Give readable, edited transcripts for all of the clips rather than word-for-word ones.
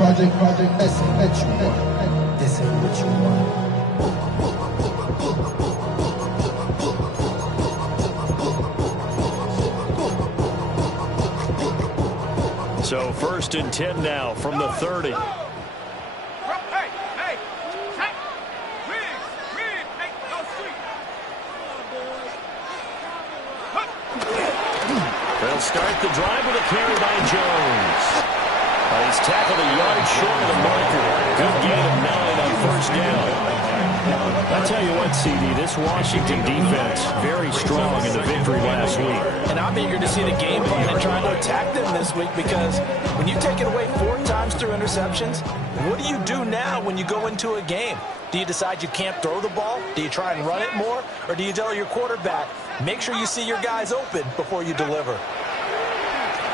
project, this ain't what you want. This ain't what you want. So 1st and 10 now from the 30. They'll start the drive with a carry by Jones. He's tackled a yard short of the marker. Good gain of 9 on 1st down. I tell you what, CD, this Washington defense, very strong in the victory last week. And I'm eager to see the game plan and trying to attack them this week, because when you take it away 4 times through interceptions, what do you do now when you go into a game? Do you decide you can't throw the ball? Do you try and run it more? Or do you tell your quarterback, make sure you see your guys open before you deliver?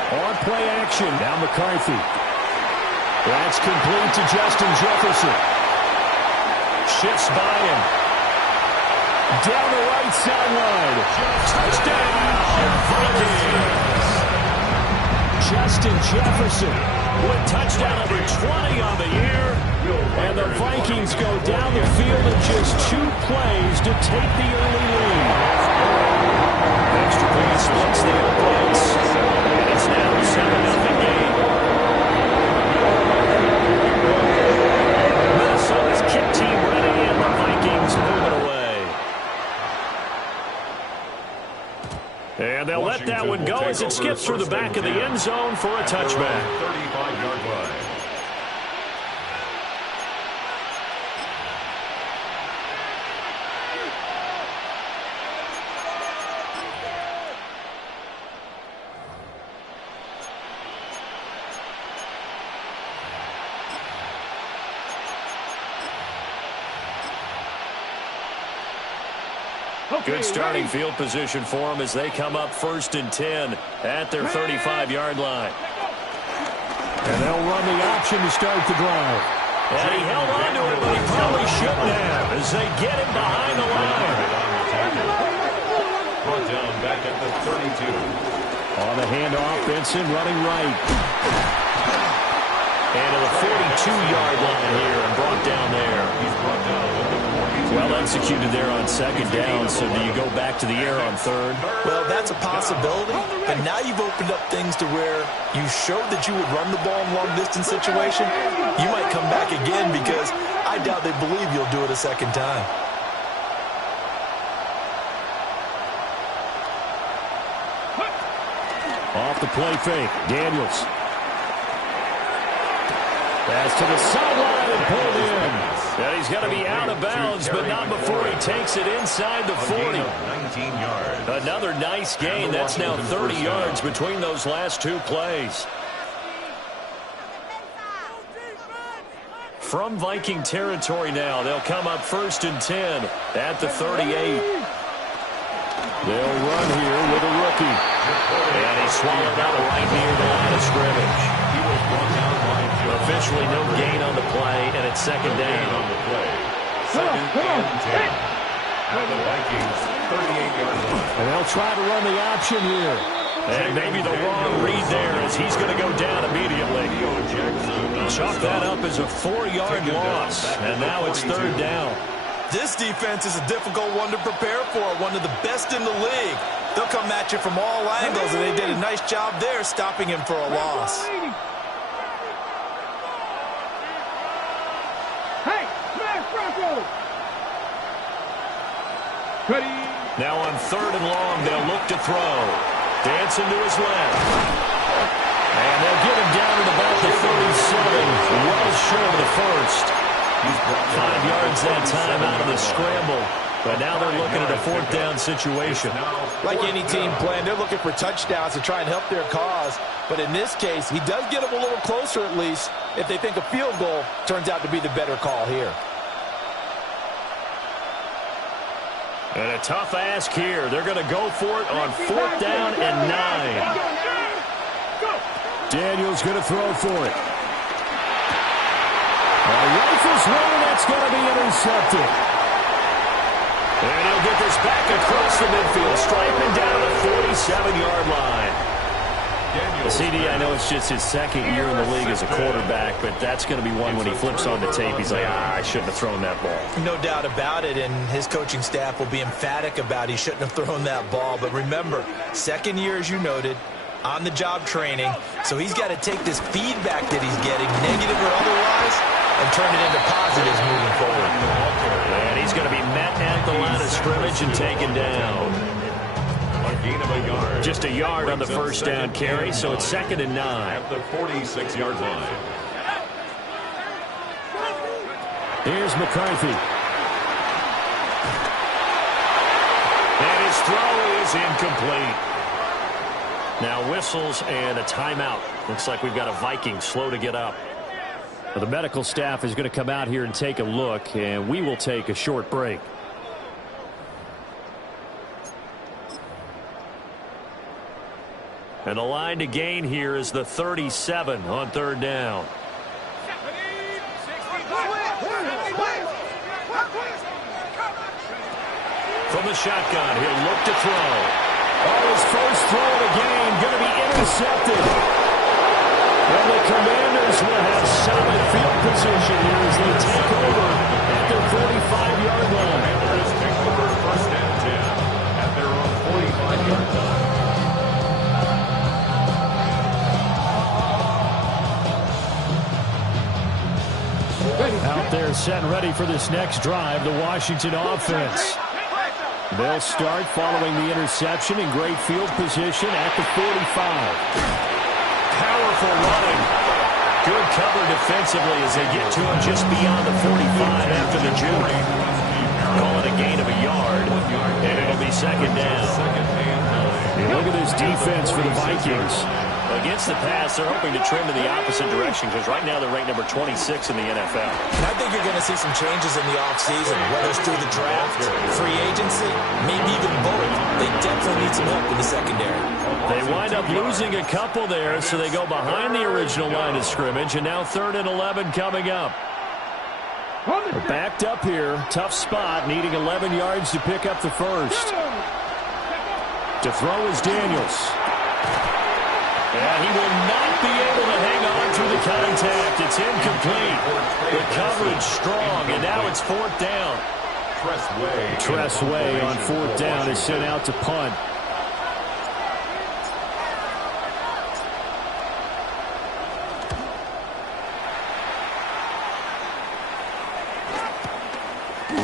On play action, now McCarthy. That's complete to Justin Jefferson. Shifts by him. Down the right sideline. Touchdown, Vikings. Justin Jefferson with touchdown number 20 on the year. And the Vikings go down the field in just 2 plays to take the early lead. Extra point splits the points. And it's now a 7-0 game. Minnesota's kick team ready, and the Vikings moving away. And they'll let that one go as it skips through the back of the end zone for a touchback. 35-yard line. Good starting field position for them as they come up 1st and 10 at their 35-yard line. And they'll run the option to start the drive. And he held on to it, but he probably shouldn't have as they get him behind the line. Brought down back at the 32. On the handoff, Benson running right. And to the 42-yard line here and brought down there. He's brought down at the 42. Well executed there on 2nd down, so do you go back to the air on 3rd? Well, that's a possibility, but now you've opened up things to where you showed that you would run the ball in long-distance situation. You might come back again, because I doubt they believe you'll do it a 2nd time. Off the play fake, Daniels. Pass to the sideline and pulled in. And he's going to be out of bounds, but not before he takes it inside the 40. 19 yards. Another nice gain. That's now 30 yards between those last 2 plays. From Viking territory now, they'll come up 1st and 10 at the 38. They'll run here with a rookie. And he swallowed out right near the line of scrimmage. He was brought down by Jones. Officially no gain on the play, and it's 2nd down. On the play. 2nd and 10. At the Vikings, 38-yard line. And they'll try to run the option here. And maybe the wrong read there as he's going to go down immediately. Chalk that up as a 4-yard loss. And now it's 3rd down. This defense is a difficult one to prepare for, one of the best in the league. They'll come at you from all angles, and they did a nice job there stopping him for a loss. Now on 3rd and long, they'll look to throw. Dancing to his left. And they'll get him down at about the 37, well short of the 1st. 5 yards that time out of the scramble. But now they're looking at a 4th down situation. Like any team playing, they're looking for touchdowns to try and help their cause. But in this case, he does get them a little closer at least if they think a field goal turns out to be the better call here. And a tough ask here. They're going to go for it on 4th down and 9. Daniels going to throw for it. A rifle swing, that's going to be intercepted. And he'll get this back across the midfield, stripe and down the 47-yard line. CD, I know it's just his second year in the league as a quarterback, but that's going to be one when he flips on the tape. He's like, I shouldn't have thrown that ball. No doubt about it, and his coaching staff will be emphatic about he shouldn't have thrown that ball. But remember, second year, as you noted, on-the-job training, so he's got to take this feedback that he's getting, negative or otherwise, and turn it into positives moving forward. And he's going to be met at the line of scrimmage and taken down. Gain of a yard. Just a yard on the first down carry, so it's 2nd and 9. At the 46-yard line. Here's McCarthy. And his throw is incomplete. Now whistles and a timeout. Looks like we've got a Viking slow to get up. Well, the medical staff is going to come out here and take a look, and we will take a short break. And the line to gain here is the 37 on 3rd down. From the shotgun, he'll look to throw. Oh, his first throw of the game going to be intercepted. And the Commanders will have solid field position here as they take over at their 45-yard line. Commanders take over 1st and 10 at their own 45-yard line. Out there set and ready for this next drive, the Washington offense. They'll start following the interception in great field position at the 45. Powerful running. Good cover defensively as they get to him just beyond the 45 after the juke. Call it a gain of a yard, and it'll be 2nd down. And look at this defense for the Vikings. Against the pass, they're hoping to trim in the opposite direction because right now they're ranked number 26 in the NFL. And I think you're going to see some changes in the offseason, whether it's through the draft, free agency, maybe even both. They definitely need some help in the secondary. They wind up losing a couple there, so they go behind the original line of scrimmage, and now 3rd and 11 coming up. They're backed up here. Tough spot, needing 11 yards to pick up the first. To throw is Daniels. And he will not be able to hang on through the contact. It's incomplete. The coverage strong, and now it's 4th down. Tressway on 4th down is sent out to punt.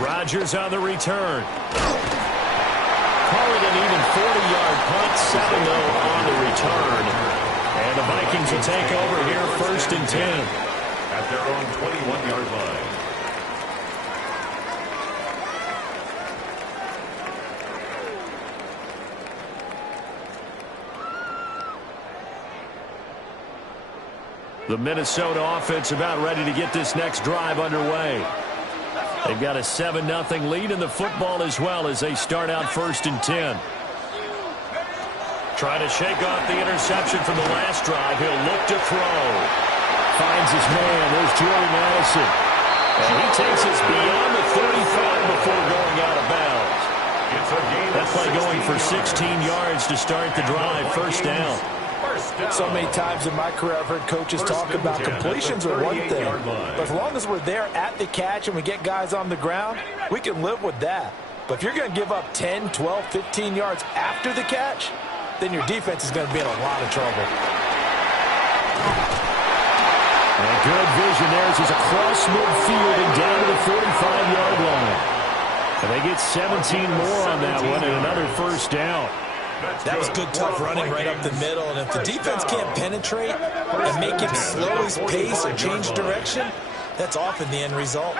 Rodgers on the return. Call it an even 40-yard punt, 7-0 on the return. And the Vikings will take over here 1st and 10. At their own 21-yard line. The Minnesota offense about ready to get this next drive underway. They've got a 7-0 lead in the football as well as they start out 1st and 10. Trying to shake off the interception from the last drive. He'll look to throw. Finds his man. There's Jordy Madison. And he takes us beyond the 35 before going out of bounds. That play going for 16 yards to start the drive. 1st down. So many times in my career I've heard coaches talk about completions are one thing. But as long as we're there at the catch and we get guys on the ground, we can live with that. But if you're going to give up 10, 12, 15 yards after the catch, then your defense is going to be in a lot of trouble. And good vision there as he's across midfield and down to the 45-yard line. And they get 17 more on that one and another 1st down. That was good, tough running right up the middle. And if the defense can't penetrate and make him slow his pace or change direction, that's often the end result.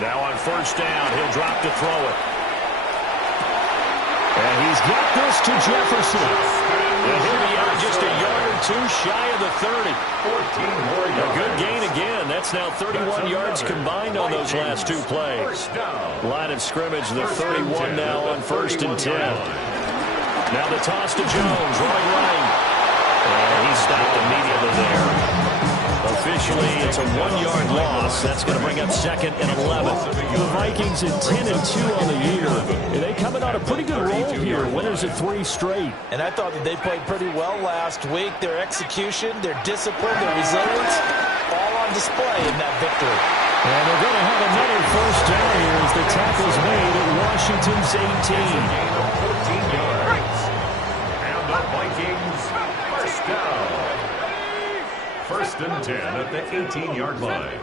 Now on 1st down, he'll drop to throw it. And he's got this to Jefferson. And he'll be out just a yard or two shy of the 30. 14 more yards. A good gain again. That's now 31 yards combined on those last 2 plays. Line of scrimmage, the 31 now on 1st and 10. Now the toss to Jones, right. And he stopped immediately there. A officially it's a 1-yard loss. That's going to bring up 2nd and 11. The Vikings at 10-2 on the year. And they coming on a pretty good roll here. Winners at 3 straight. And I thought that they played pretty well last week. Their execution, their discipline, their resilience, all on display in that victory. And they're going to have another first down here as the tackle's made at Washington's 18. 14 yards. And the Vikings first down. 1st and 10 at the 18-yard line.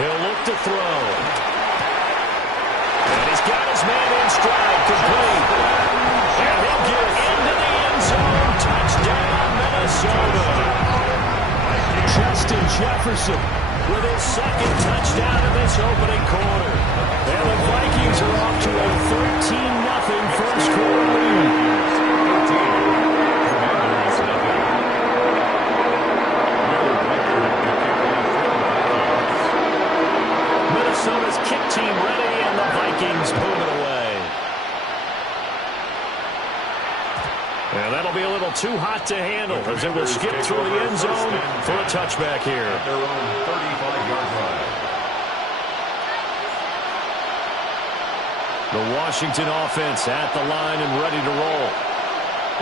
He'll look to throw. And he's got his man in stride, complete. And he'll get into the end zone. Touchdown, Minnesota. Justin Jefferson with his 2nd touchdown of this opening quarter. And the Vikings are off to a 13-0 first quarter lead. Minnesota's kick team ready, and the Vikings move it away. And that'll be a little too hot to handle as it will skip through the end zone for a touchback here. Their own 35-yard line. The Washington offense at the line and ready to roll.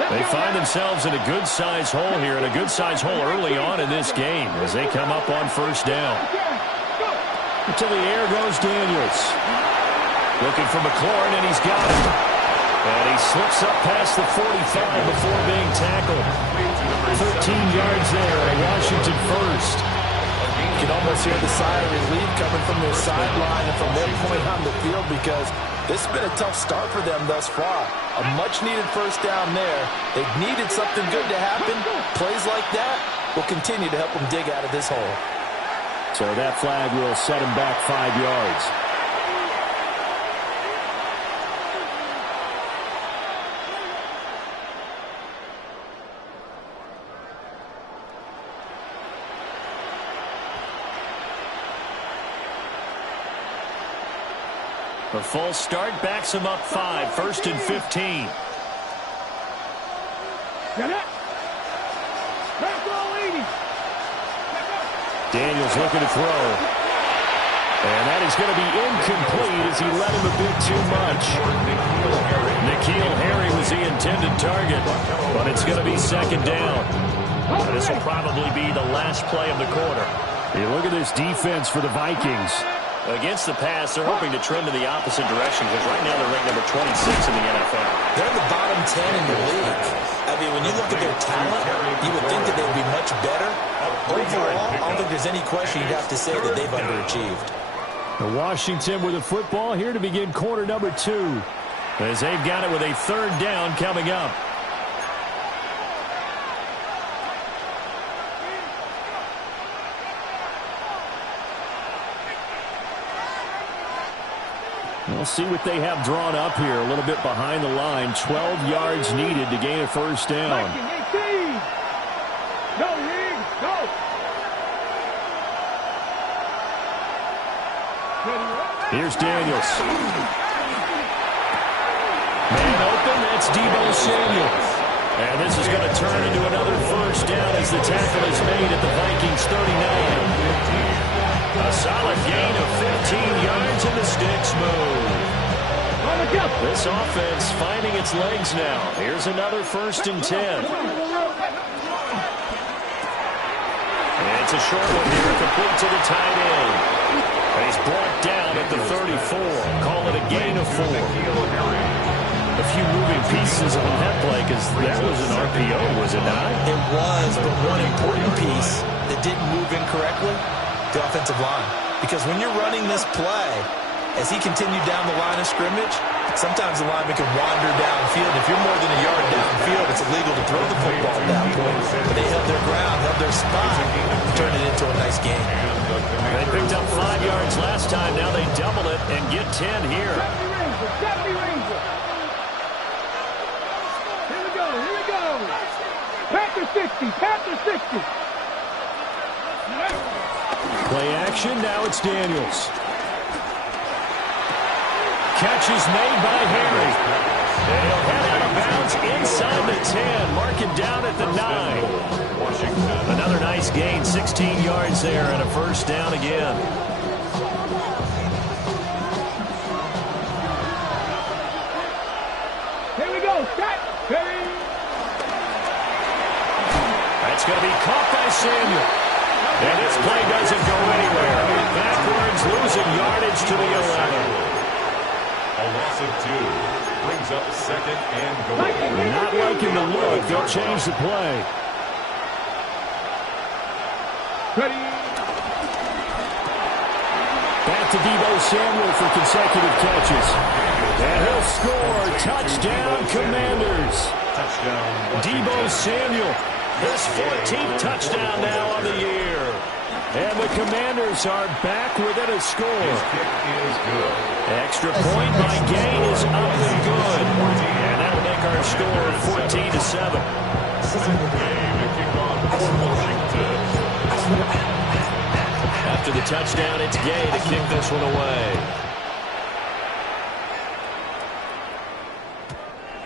They find themselves in a good-sized hole here, and a good-sized hole early on in this game as they come up on first down. To the air goes Daniels. Looking for McLaurin, and he's got him. And he slips up past the 45 before being tackled. 13 yards there, and Washington first. You can almost hear the sigh of relief coming from their sideline and from their point on the field because this has been a tough start for them thus far. A much-needed first down there. They've needed something good to happen. Plays like that will continue to help them dig out of this hole. So that flag will set him back 5 yards. The full start backs him up 5, 1st and 15. Daniels looking to throw. And that is going to be incomplete as he led him a bit too much. N'Keal Harry was the intended target, but it's going to be 2nd down. This will probably be the last play of the quarter. You look at this defense for the Vikings. Against the pass, they're hoping to trend in the opposite direction because right now they're ranked number 26 in the NFL. They're in the bottom 10 in the league. I mean, when you look at their talent, you would think that they'd be much better. Overall, I don't think there's any question you'd have to say that they've underachieved. Washington with the football here to begin quarter number 2 as they've got it with a 3rd down coming up. We'll see what they have drawn up here a little bit behind the line. 12 yards needed to gain a first down. Here's Daniels. Man open, that's Deebo Samuel. And this is going to turn into another first down as the tackle is made at the Vikings 39. A solid gain of 15 yards and the sticks move. This offense finding its legs now. Here's another 1st and 10. And it's a short one here, complete to the tight end. And he's brought down at the 34. Call it a gain of 4. A few moving pieces on that play because that was an RPO, was it not? It was, but one important piece that didn't move incorrectly, the offensive line. Because when you're running this play, as he continued down the line of scrimmage, sometimes the lineman can wander downfield. If you're more than a yard downfield, it's illegal to throw the football at that point. But they held their ground, held their spot, and turned it into a nice game. They picked up 5 yards last time. Now they double it and get 10 here. Here we go. Panther 60, Panther 60. Play action, now it's Daniels. Catch is made by Harry. And he'll head out of bounds yards inside the 10. Mark him down at the 9. Another nice gain, 16 yards there, and a first down again. Here we go. Set. Ready. That's going to be caught by Samuel. And this play doesn't go anywhere. Backwards, losing yardage to the 11. A loss of 2. Brings up second and goal. Not liking the look. They'll change the play. Ready. Back to Deebo Samuel for consecutive catches. And he'll score. Touchdown, Commanders. Touchdown. Deebo Samuel. His 14th touchdown now on the year. And the Commanders are back within a score. His kick is good. Extra point by Gain is up and good. And that'll make our score 14-7. Game to kick off for Washington. After the touchdown, it's Gay to kick this one away.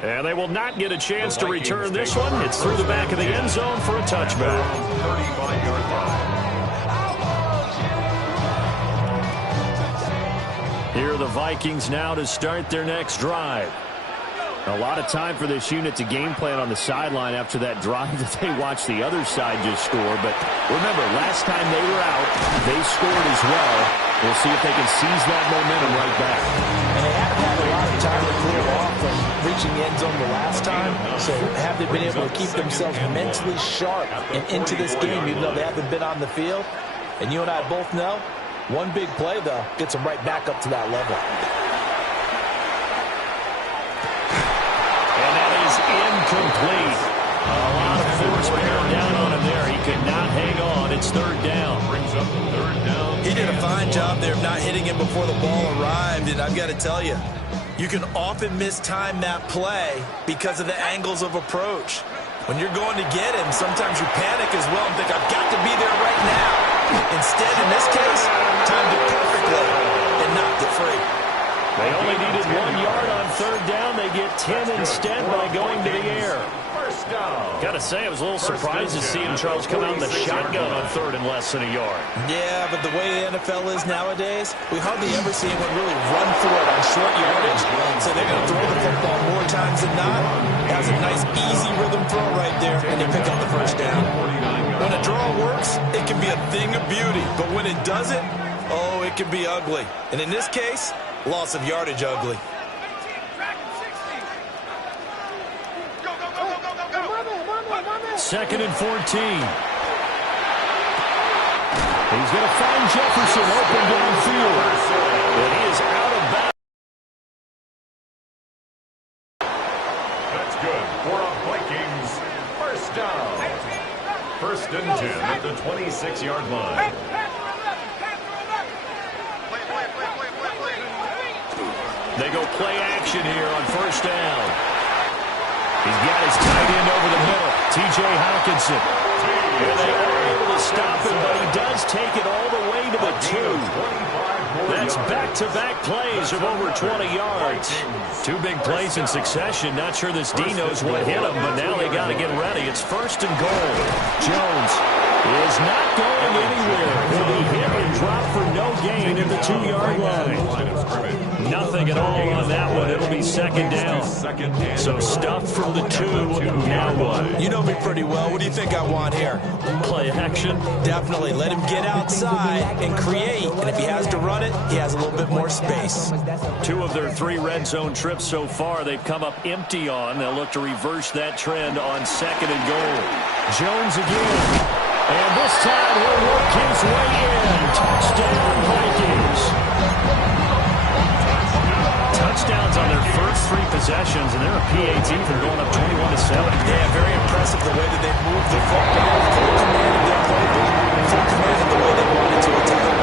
And they will not get a chance to return this one. It's through the back of the end zone for a touchback. 35-yard line. Here are the Vikings now to start their next drive. A lot of time for this unit to game plan on the sideline after that drive that they watched the other side just score. But remember, last time they were out, they scored as well. We'll see if they can seize that momentum right back. And they haven't had a lot of time to clear off from reaching the end zone the last time. So have they been able to keep themselves mentally sharp and into this game, even though they haven't been on the field? And you and I both know, one big play, though, gets them right back up to that level. And that is incomplete. A lot of force bearing down on him there. He could not hang on. It's third down. Brings up third down. He did a fine job there of not hitting him before the ball arrived, and I've got to tell you, you can often mistime that play because of the angles of approach. When you're going to get him, sometimes you panic as well and think, I've got to be there right now. Instead, in this case, timed it perfectly and knocked it free. They only needed 1 yard on third down. They get 10 instead by going to the air. First down. Got to say, I was a little surprised to see him, Charles, come out in the shotgun on third and less than a yard. Yeah, but the way the NFL is nowadays, we hardly ever see anyone really run for it on short yardage. So they're going to throw the football more times than not. Has a nice, easy rhythm throw right there, and they pick up the first down. When a draw works, it can be a thing of beauty. But when it doesn't, oh, it can be ugly. And in this case, loss of yardage ugly. Second and 14. He's going to find Jefferson open downfield. But he is out of bounds. That's good for a Vikings first down. First and 10 at the 26-yard line. They go play action here on first down. He's got his tight end over the middle, T.J. Hawkinson. And they are able to stop him, but he does take it all the way to the 2. That's back-to-back plays of over 20 yards. 2 big plays in succession. Not sure this D knows what hit him, but now they got to get ready. It's first and goal. Jones is not going anywhere. He'll be hit and dropped for no gain at the 2-yard line. Nothing at all on that one. It'll be second down. So stuffed from the 2. Now what? You know me pretty well. What do you think I want here? Play action. Definitely. Let him get outside and create. And if he has to run it, he has a little bit more space. 2 of their 3 red zone trips so far, they've come up empty on. They'll look to reverse that trend on second and goal. Jones again. And this time he'll work his way in. Touchdown, Vikings. Touchdowns on their first 3 possessions, and they're a PAT for going up 21-7. Yeah, very impressive the way that they moved the football. Full command of their playbook. Full command of the way they wanted to attack.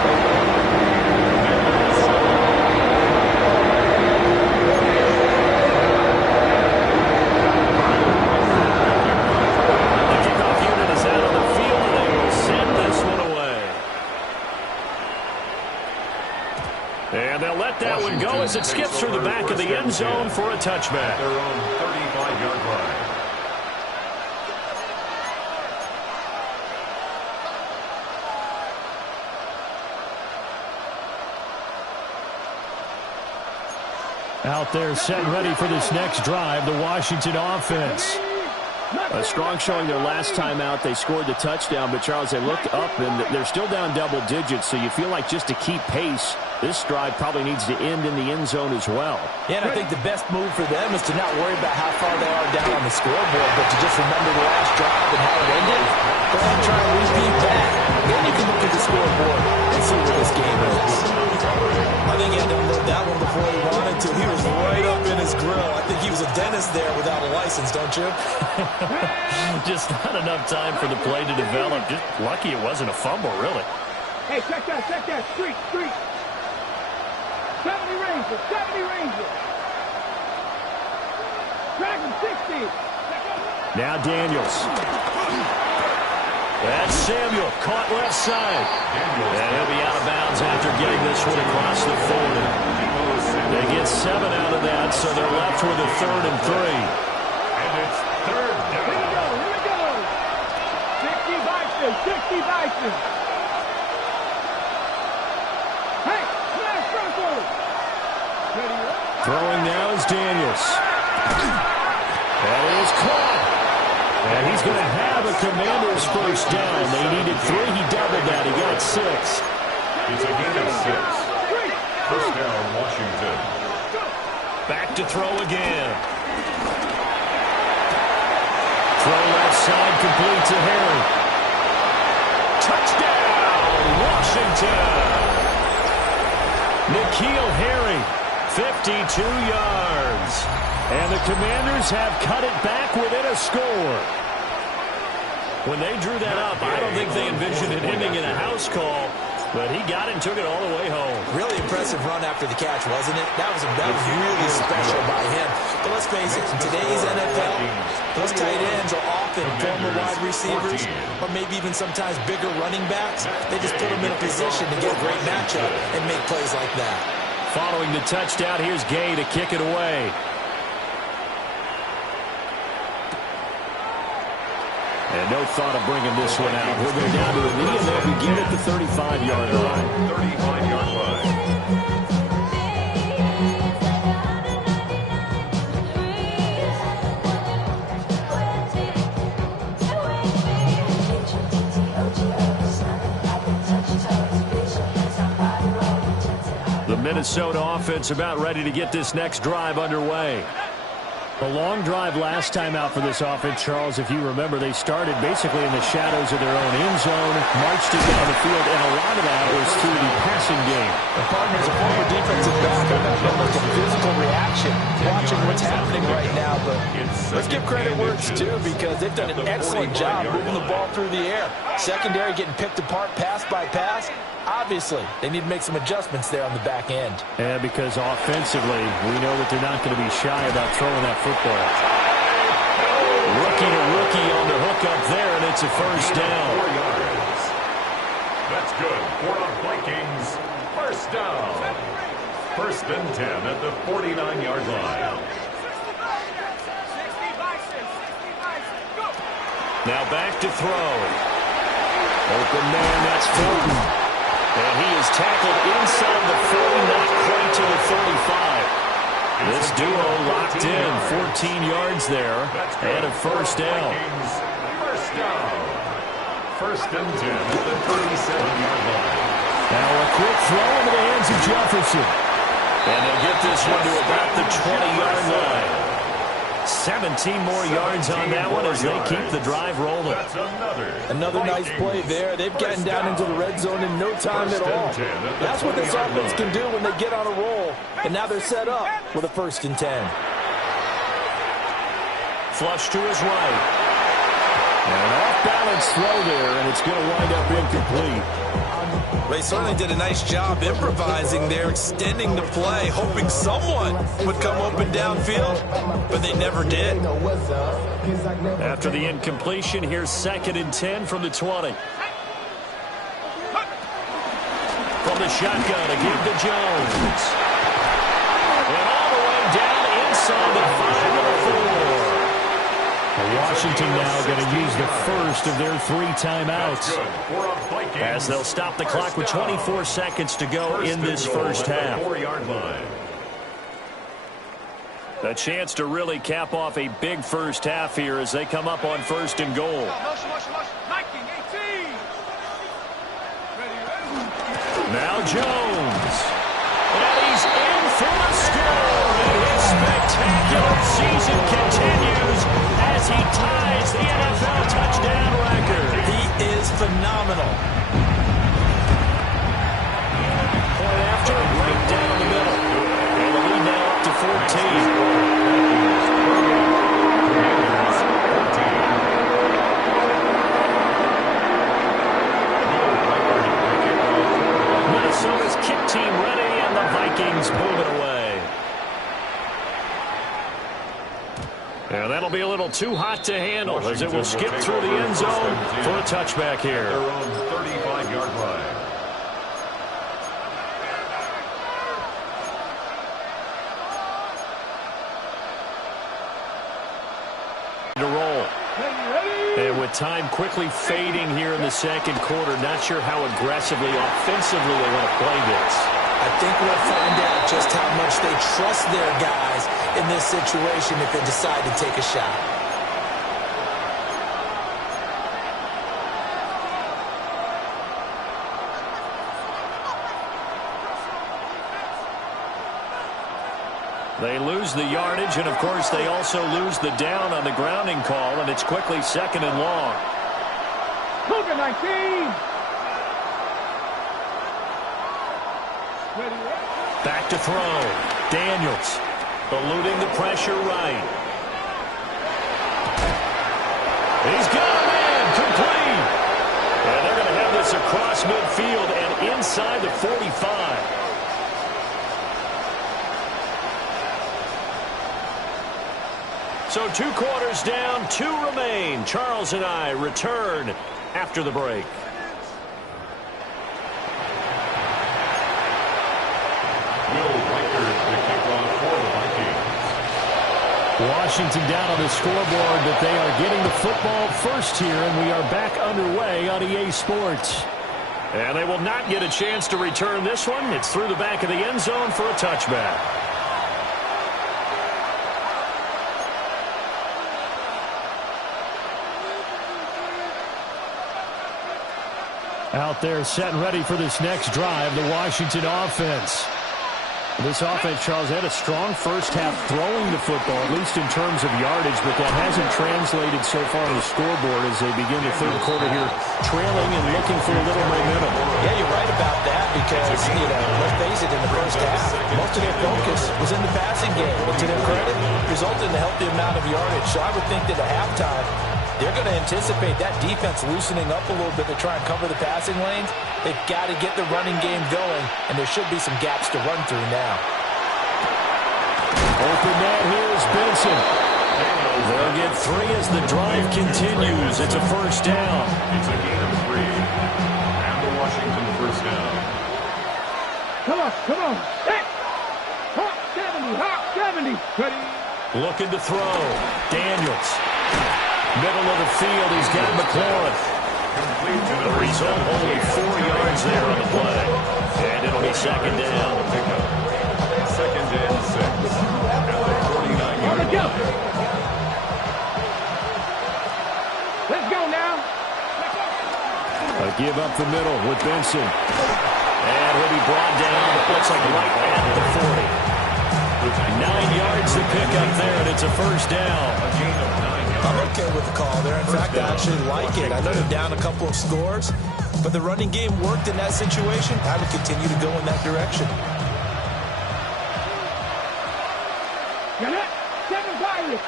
The kickoff unit is out on the field, and they will send this one away. And they'll let that one go as it skips through the back of the end zone for a touchback. Their own 35 25-yard line. Out there set ready for this next drive, the Washington offense. A strong showing their last time out. They scored the touchdown, but, Charles, they looked up, and they're still down double digits, so you feel like just to keep pace, this drive probably needs to end in the end zone as well. Yeah, and I think the best move for them is to not worry about how far they are down on the scoreboard, but to just remember the last drive and how it ended. Go ahead and try to repeat that. Then you can look at the scoreboard and see where this game is. I think he had to unload that one before he wanted to. He was right up in his grill. I think he was a dentist there without a license, don't you? Just not enough time for the play to develop. Just lucky it wasn't a fumble, really. Hey, check that. Street. 70 Rangers. Dragon 60. Now Daniels. That's Samuel, caught left side. And he'll be out of bounds after getting this one across the 40. They get 7 out of that, so they're left with a 3rd and 3. And it's 3rd down. Here we go. 60 Bison. Hey, smash Broncos. Throwing now is Daniels. That is caught. And he's going to have a Commanders first down. They needed 3. He doubled that. He got 6. It's a gain of 6. First down, Washington. Back to throw again. Throw left side, complete to Harry. Touchdown, Washington. N'Keal Harry, 52 yards. And the Commanders have cut it back within a score. When they drew that up, I don't think they envisioned it ending in a house call, but he got it and took it all the way home. Really impressive run after the catch, wasn't it? That was really special by him. But let's face it, in today's NFL, those tight ends are often former wide receivers or maybe even sometimes bigger running backs. They just put them in a position to get a great matchup and make plays like that. Following the touchdown, here's Gay to kick it away. And no thought of bringing this one out. We'll go down to the knee, and they'll begin at the 35-yard line. 35-yard line. The Minnesota offense about ready to get this next drive underway. A long drive last time out for this offense, Charles. If you remember, they started basically in the shadows of their own end zone, marched it down the field, and a lot of that was through the passing game. The partner's a former defensive back. I imagine like a physical reaction watching what's happening right now. But let's give credit where it's due because they've done an excellent job moving the ball through the air. Secondary getting picked apart pass by pass. Obviously, they need to make some adjustments there on the back end. Yeah, because offensively, we know that they're not going to be shy about throwing that football. Rookie to rookie on the hook up there, and it's a first down. 4 yards. That's good. For the Vikings, first down. 1st and 10 at the 49-yard line. Now back to throw. Open man, that's Fulton. And he is tackled inside the 40, not quite to the 35. This duo locked in, 14 yards there, and a first down. First down. 1st and 10 at the 37-yard line. Now a quick throw into the hands of Jefferson. And they'll get this one to about the 20-yard line. 17 more yards on that one as they keep the drive rolling. That's Another nice play there. They've gotten down into the red zone in no time at all. That's what this offense can do when they get on a roll. And now they're set up with a 1st and 10. Flush to his right. And an off-balance throw there, and it's going to wind up incomplete. They certainly did a nice job improvising there, extending the play, hoping someone would come open downfield, but they never did. After the incompletion, here's 2nd and 10 from the 20. From the shotgun, a give to Jones. And all the way down inside the 5 to the 4. Washington now going to use the first of their 3 timeouts, As they'll stop the clock with 24 seconds to go in this first half. A chance to really cap off a big first half here as they come up on 1st and goal. Now Jones. And he's in for a score. And his spectacular season continues as he ties the NFL touchdown record. He is phenomenal. Point after, right down the middle. And the lead now up to 14. Minnesota's kick team ready, and the Vikings move it away. And that'll be a little too hot to handle as it will skip through the end zone for a touchback here. Their own 35-yard line. To roll. And with time quickly fading here in the second quarter, not sure how aggressively, offensively they want to play this. I think we'll find out just how much they trust their guys in this situation if they decide to take a shot. They lose the yardage, and of course they also lose the down on the grounding call, and it's quickly 2nd and long. Cougar 19. Back to throw. Daniels eluding the pressure right. He's got a man complete. And they're going to have this across midfield and inside the 45. So 2 quarters down, 2 remain. Charles and I return after the break. Washington down on the scoreboard, but they are getting the football first here, and we are back underway on EA Sports. And they will not get a chance to return this one. It's through the back of the end zone for a touchback. Out there set and ready for this next drive, the Washington offense. This offense, Charles, had a strong first half throwing the football, at least in terms of yardage, but that hasn't translated so far on the scoreboard as they begin the third quarter here, trailing and looking for a little momentum. Yeah, you're right about that because, let's face it, in the first half, most of their focus was in the passing game. But to their credit, resulted in a healthy amount of yardage. So I would think that at halftime, they're going to anticipate that defense loosening up a little bit to try and cover the passing lanes. They've got to get the running game going, and there should be some gaps to run through now. Open man here is Benson. They'll get 3 as the drive continues. It's a first down. It's a gain of 3. And the Washington first down. Come on. Hey! Hot 70, hot 70. Ready? Looking to throw. Daniels. Middle of the field, he's got McLaurin. The result, only 4 yards there on the play. And it'll be 2nd down. 2nd and 6. At the 49-yard line. Let's go now. A give up the middle with Benson. And he'll be brought down, it looks like right at the 40. 9 yards to pick up there, and it's a first down. A gain of 9 yards. I'm okay with the call there. In fact, I actually like it. I know they're down a couple of scores, but the running game worked in that situation. I would continue to go in that direction. Got it? 7 Pirates,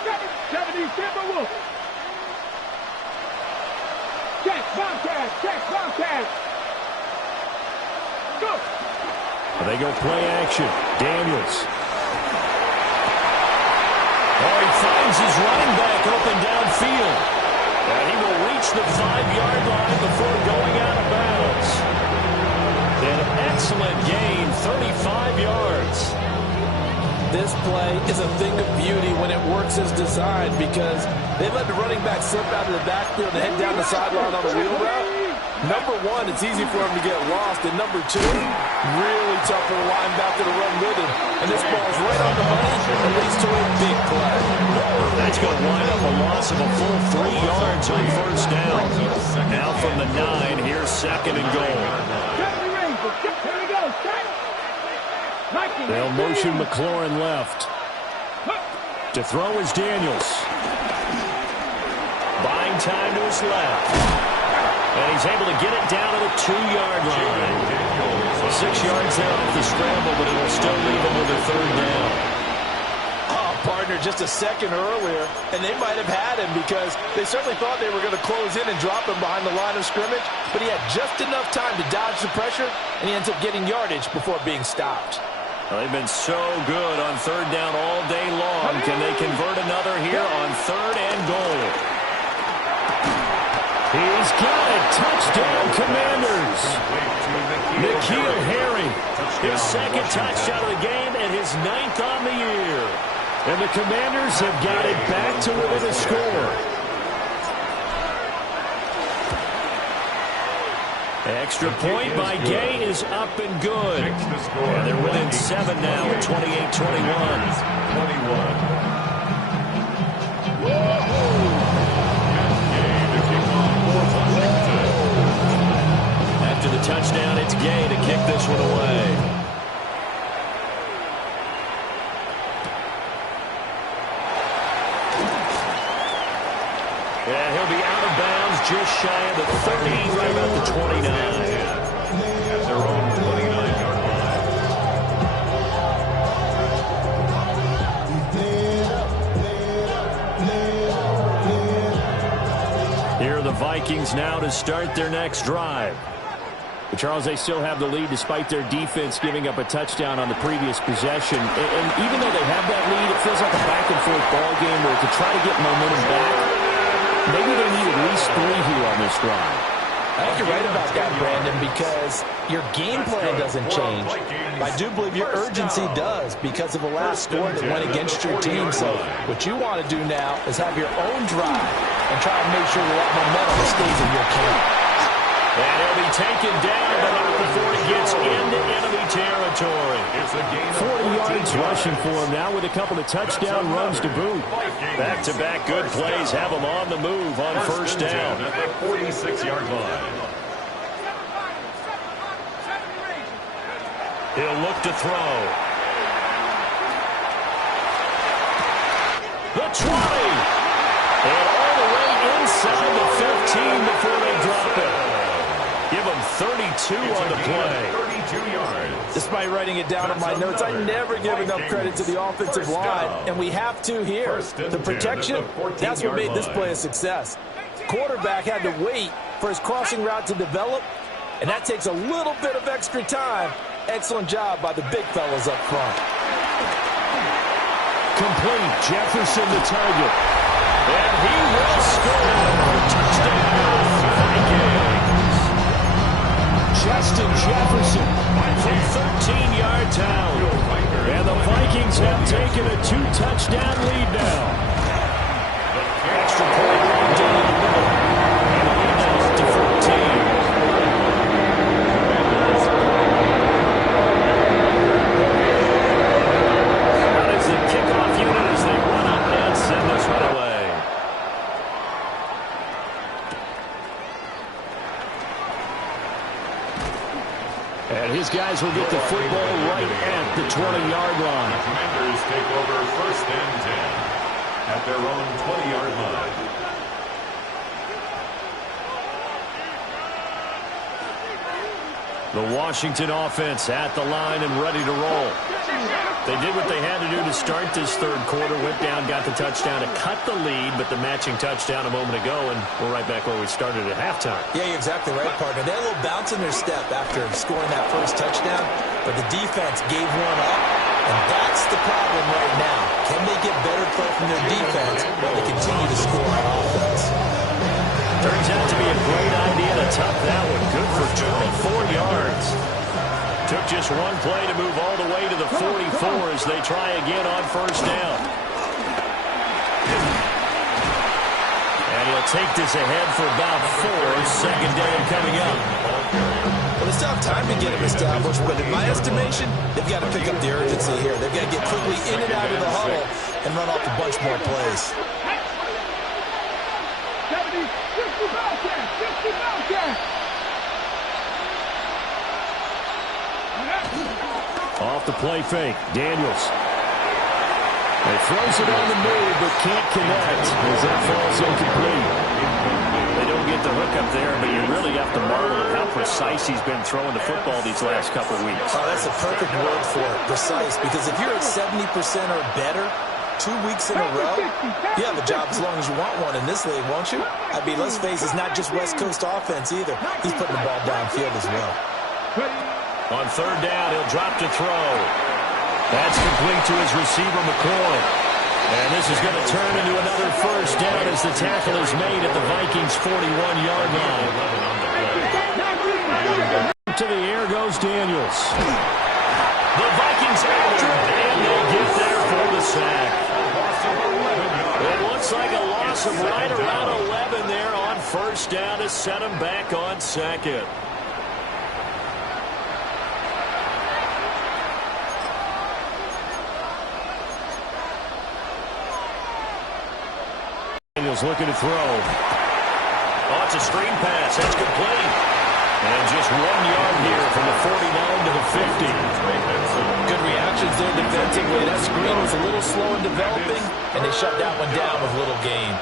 70 Timberwolves. Check, Bobcat. Go. They go play action. Daniels. Oh, he finds his running back open downfield. And he will reach the 5-yard line before going out of bounds. An excellent gain, 35 yards. This play is a thing of beauty when it works as designed because they let the running back slip out of the backfield and head down the sideline on a wheel route. Number one, it's easy for him to get lost. And number two, really tough for the linebacker to run with him. And this ball's right on the money and leads to a big play. That's going to wind up a loss of a full 3 yards on first down. Now from the 9, here's second and goal. They'll motion McLaurin left. To throw is Daniels. Buying time to his left. And he's able to get it down to the 2-yard line. 6 yards there off the scramble, but it'll still leave him with a third down. Oh, partner, just a second earlier, and they might have had him because they certainly thought they were going to close in and drop him behind the line of scrimmage, but he had just enough time to dodge the pressure, and he ends up getting yardage before being stopped. Well, they've been so good on third down all day long. Can they convert another here on third and goal? He's got it. Touchdown, Commanders. N'Keal Harry, his second touchdown of the game and his 9th on the year. And the Commanders have got it back to within a score. Extra point by Gay is up and good. And they're within 7 now at 28-21. After the touchdown, it's Gay to kick this one away. Yeah, he'll be out of bounds just shy of the 30, right about the 29. At their own 29-yard line. Here are the Vikings now to start their next drive. But Charles, they still have the lead despite their defense giving up a touchdown on the previous possession. And even though they have that lead, it feels like a back-and-forth ball game where to try to get momentum back, maybe they need at least 3 here on this drive. I think you're right about that, Brandon, because your game plan doesn't change. I do believe your urgency does because of the last score that went against your team. So what you want to do now is have your own drive and try to make sure that momentum stays in your camp. And he'll be taken down, but not before he gets into enemy territory. 40 yards rushing for him now with a couple of touchdown runs to boot. Back-to-back good plays have him on the move on first down. At the 46-yard line. He'll look to throw. The 20. And all the way inside the 15 before they drop it. Give him 32 on the play. 32 yards. Despite writing it down in my notes, I never give enough credit to the offensive line, and we have to here. The protection, that's what made this play a success. Quarterback had to wait for his crossing route to develop, and that takes a little bit of extra time. Excellent job by the big fellas up front. Complete. Jefferson the target. And he will score. Touchdown, Vikings. Justin Jefferson from 13-yards out. And the Vikings have taken a 2-touchdown lead now. Extra point right down the middle. And the lead now up to 14. That is the kickoff unit as they run up and send this one away. And his guys will get the football right at the 20-yard line. The Commanders take over first and 10 at their own 20-yard line. The Washington offense at the line and ready to roll. They did what they had to do to start this third quarter. Went down, got the touchdown to cut the lead, but the matching touchdown a moment ago, and we're right back where we started at halftime. Yeah, you're exactly right, partner. They had a little bounce in their step after scoring that first touchdown, but the defense gave one up, and that's the problem right now. Can they get better play from their defense while they continue to score on offense? Turns out to be a great idea to tuck that one. Good for 24 yards. To Took just one play to move all the way to the 44 as they try again on first down. And he'll take this ahead for about 4. Second down coming up. Well, they still have time to get him established, but in my estimation, they've got to pick up the urgency here. They've got to get quickly in and out of the huddle and run off a bunch more plays. 70, 60 Bellcat, 60 Bellcat. Off the play fake, Daniels. He throws it on the move, but can't connect as that falls incomplete. They don't get the hook up there, but you really have to marvel at how precise he's been throwing the football these last couple of weeks. Oh, that's a perfect word for it, precise, because if you're at 70% or better 2 weeks in a row, you have a job as long as you want one in this league, won't you? I mean, let's face it, it's not just West Coast offense either. He's putting the ball downfield as well. On third down, he'll drop to throw. That's complete to his receiver, McCoy. And this is going to turn into another first down as the tackle is made at the Vikings' 41-yard line. To the air goes Daniels. The Vikings after it, and they get there for the sack. It looks like a loss of right around 11 there on first down to set him back on second. Daniels looking to throw. Oh, it's a screen pass. That's complete. And just 1 yard here from the 49 to the 50. Good reactions there defensively. That screen was a little slow in developing, and they shut that one down with little gain.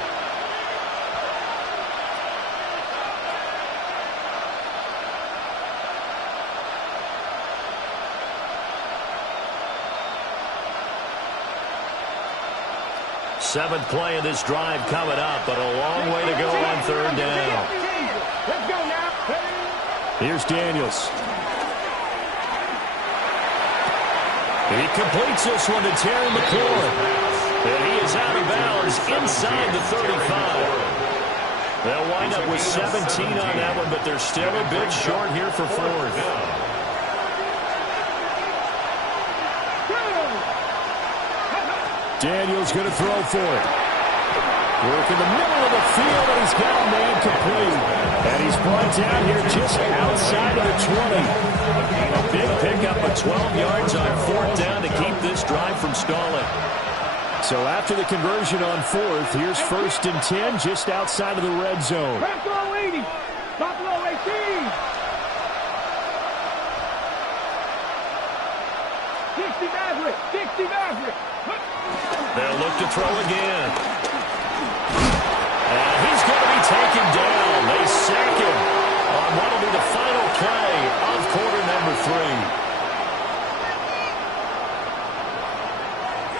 Seventh play of this drive coming up, but a long way to go on third down. Let's go now. Here's Daniels. He completes this one to Terry McLaurin. And he is out of bounds inside the 35. They'll wind up with 17 on that one, but they're still a bit short here for fourth. Daniels going to throw for it. Work in the middle of the field, and he's got a man complete. And he's brought down here just outside of the 20. A big pickup of 12 yards on fourth down to keep this drive from stalling. So after the conversion on fourth, here's first and 10 just outside of the red zone. Buffalo 80. Buffalo 18. 60 Maverick. 60 Maverick. They'll look to throw again. And he's going to be taken down. They sack him on what will be the final play of quarter number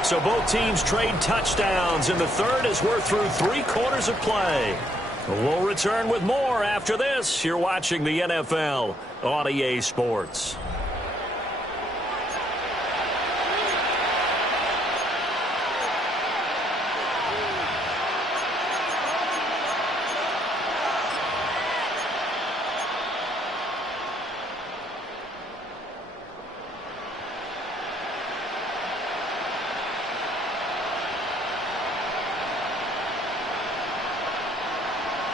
3. So both teams trade touchdowns in the third as we're through 3 quarters of play. We'll return with more after this. You're watching the NFL on EA Sports.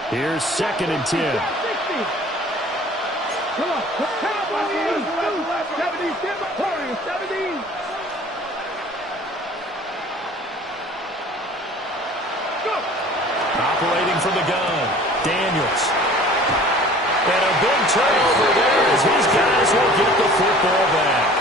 Here's second and 10. Come on. Cowboys. 70. 70. Go. Operating from the gun, Daniels. And a big turnover there as his guys will get the football back.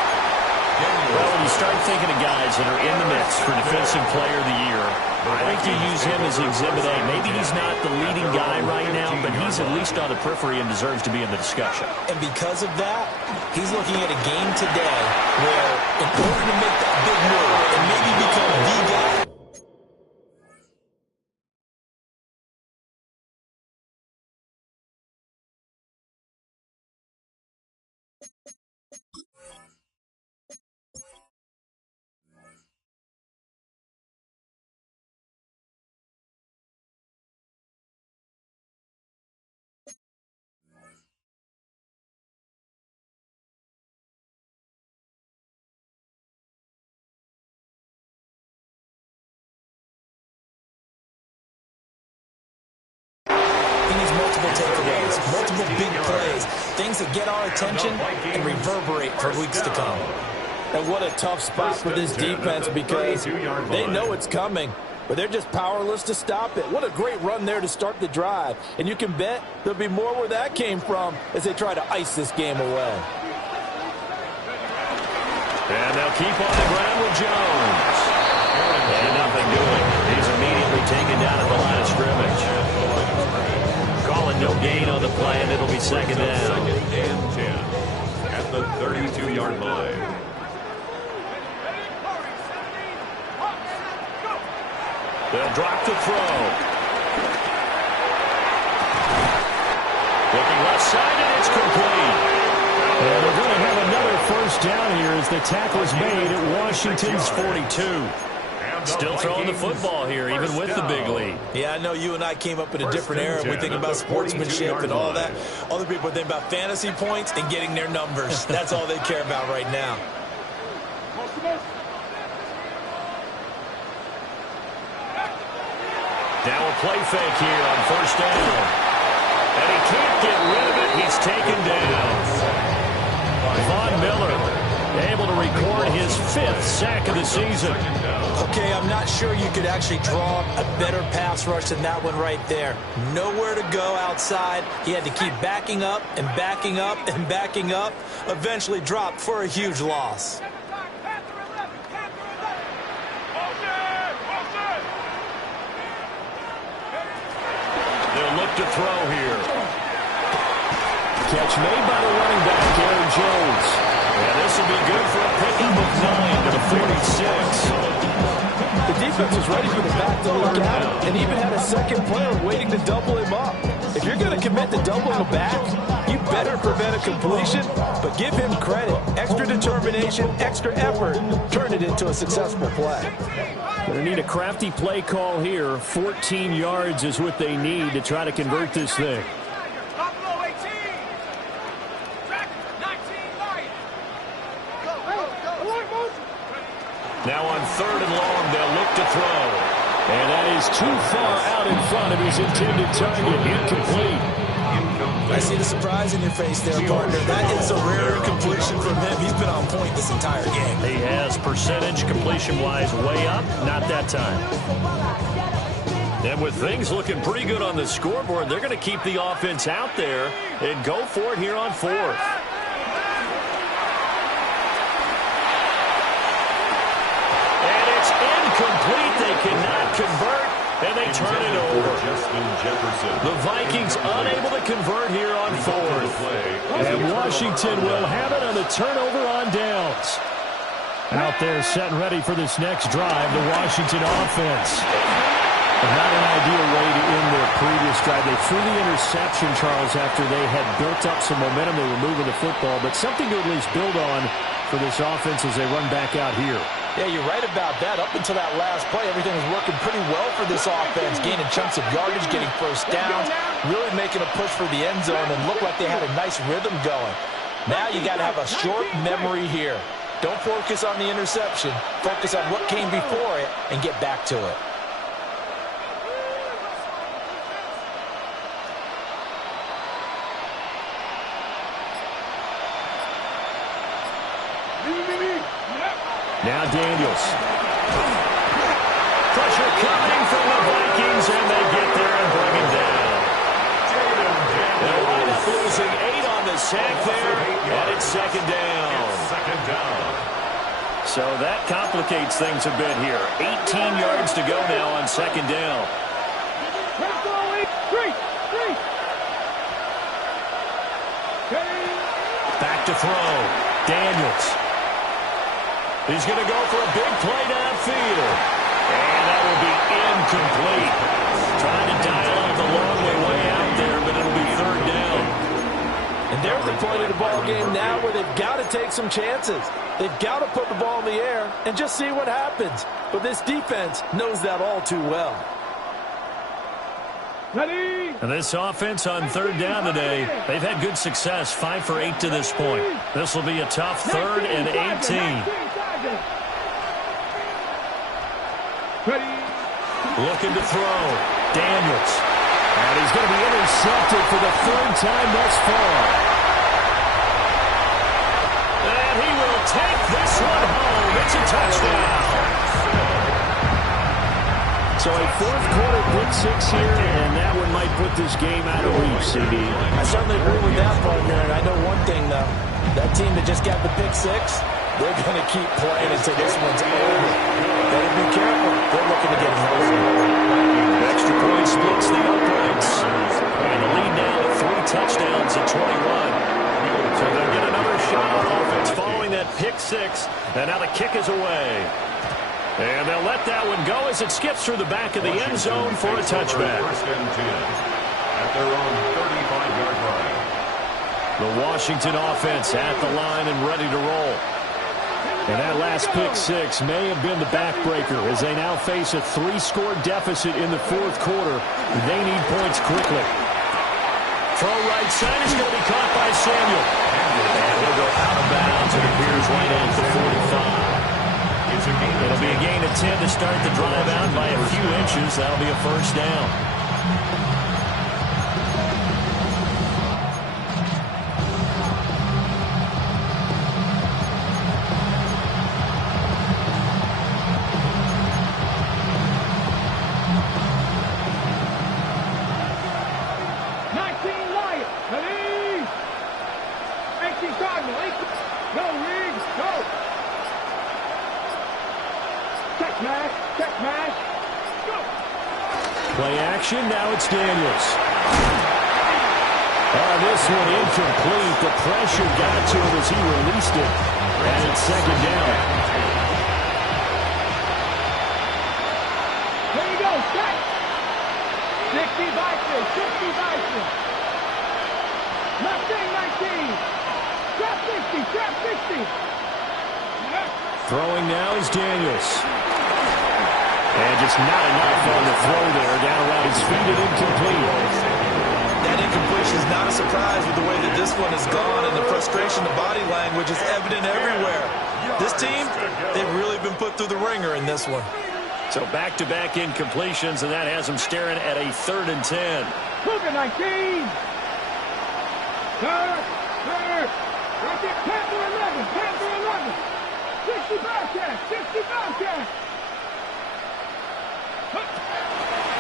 Well, when you start thinking of guys that are in the mix for Defensive Player of the Year, I think you use him as Exhibit A. Maybe he's not the leading guy right now, but he's at least on the periphery and deserves to be in the discussion. And because of that, he's looking at a game today where, in order to make that big move and maybe become the guy, things that get our attention and reverberate for weeks to come. And what a tough spot for this defense because they know it's coming, but they're just powerless to stop it. What a great run there to start the drive. And you can bet there'll be more where that came from as they try to ice this game away. And they'll keep on the ground with Jones. And nothing doing. He's immediately taken down at the line of scrimmage. Calling no gain on the play, and it'll be second down. Second and 10 at the 32-yard line. They'll drop to throw. Looking left side, and it's complete. And they're going to have another first down here as the tackle is made at Washington's 42. Still throwing the football here, even with the big lead. Yeah, I know you and I came up in a different era. We think about sportsmanship and all that. Other people think about fantasy points and getting their numbers. That's all they care about right now. Now a play fake here on first down. And he can't get rid of it. He's taken down. Von Miller able to record his 5th sack of the season. Okay, I'm not sure you could actually draw a better pass rush than that one right there. Nowhere to go outside. He had to keep backing up and backing up and backing up. Eventually dropped for a huge loss. They'll look to throw here. Catch made by the running back, Aaron Jones. And this will be good for a pickup of 9 to the 46. The defense was ready for the back to look out and even had a second player waiting to double him up. If you're going to commit to doubling the back, you better prevent a completion, but give him credit. Extra determination, extra effort, turn it into a successful play. Going to need a crafty play call here. 14 yards is what they need to try to convert this thing. Now on 3rd and long, they'll look to throw. And that is too far out in front of his intended target. Incomplete. I see the surprise in your face there, partner. That is a rare incompletion from him. He's been on point this entire game. He has percentage completion-wise way up. Not that time. And with things looking pretty good on the scoreboard, they're going to keep the offense out there and go for it here on 4th. Complete, they cannot convert, and they turn it over. The Vikings unable to convert here on 4th. And Washington will have it on the turnover on downs. Out there set and ready for this next drive, the Washington offense. Not an ideal way to end their previous drive. They threw the interception, Charles, after they had built up some momentum. They were moving the football, but something to at least build on for this offense as they run back out here. Yeah, you're right about that. Up until that last play, everything was working pretty well for this offense, gaining chunks of yardage, getting first downs, really making a push for the end zone, and looked like they had a nice rhythm going. Now you got to have a short memory here. Don't focus on the interception. Focus on what came before it and get back to it. Now Daniels. Pressure coming from the Vikings, and they get there and bring him down. They'll wind up losing 8 on the sack there, and it's second down. So that complicates things a bit here. 18 yards to go now on second down. Back to throw. Daniels. He's going to go for a big play downfield. And that will be incomplete. Trying to dial up the long way out there, but it'll be 3rd down. And they're at the point of the ball game now where they've got to take some chances. They've got to put the ball in the air and just see what happens. But this defense knows that all too well. And this offense on 3rd down today, they've had good success, 5 for 8 to this point. This will be a tough 3rd and 18. Looking to throw. Daniels. And he's going to be intercepted for the 3rd time thus far. take this one home. It's a touchdown. So a fourth-quarter pick six here, and that one might put this game out of reach, CD. I certainly agree with that, partner. And I know one thing, though. That team that just got the pick six, they're going to keep playing until this one's over. Better be careful. They're looking to get home. Extra point splits the uprights. And the lead now at 3 touchdowns at 21. So they'll get another shot on offense following that pick six. And now the kick is away. And they'll let that one go as it skips through the back of the end zone for a touchback. First and 10 at their own 35-yard line. The Washington offense at the line and ready to roll. And that last pick six may have been the backbreaker as they now face a 3-score deficit in the fourth quarter. They need points quickly. Throw right side is going to be caught by Samuel. And he'll go out of bounds. It appears right at the 45. It'll be a gain of 10 to start the drive out by a few inches. That'll be a first down. Play action, now it's Daniels. This one incomplete. The pressure got to him as he released it. And it's second down. There you go, set. 60 Bison, 60 Bison. Mustang 19. Trap 60, trap 60. Throwing now is Daniels. And just not enough on the throw there. Down around his feet and incomplete. That incompletion is not a surprise with the way that this one has gone, and the frustration, the body language is evident everywhere. This team, they've really been put through the ringer in this one. So back-to-back incompletions, and that has them staring at a 3rd and 10. Cougar 19. Third. Right there, Panther 11, Panther 11. 60 Bobcat, 60 Bobcat.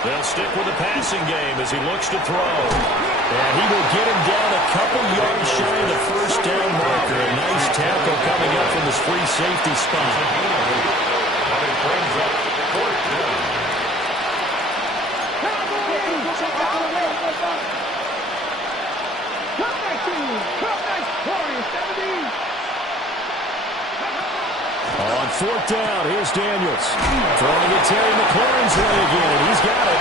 They'll stick with the passing game as he looks to throw. And he will get him down a couple yards shy of the first down marker. A nice tackle coming up from this free safety spot. And it brings up 4th down. On 4th down, here's Daniels. Throwing it Terry McLaurin's way again. He's got it.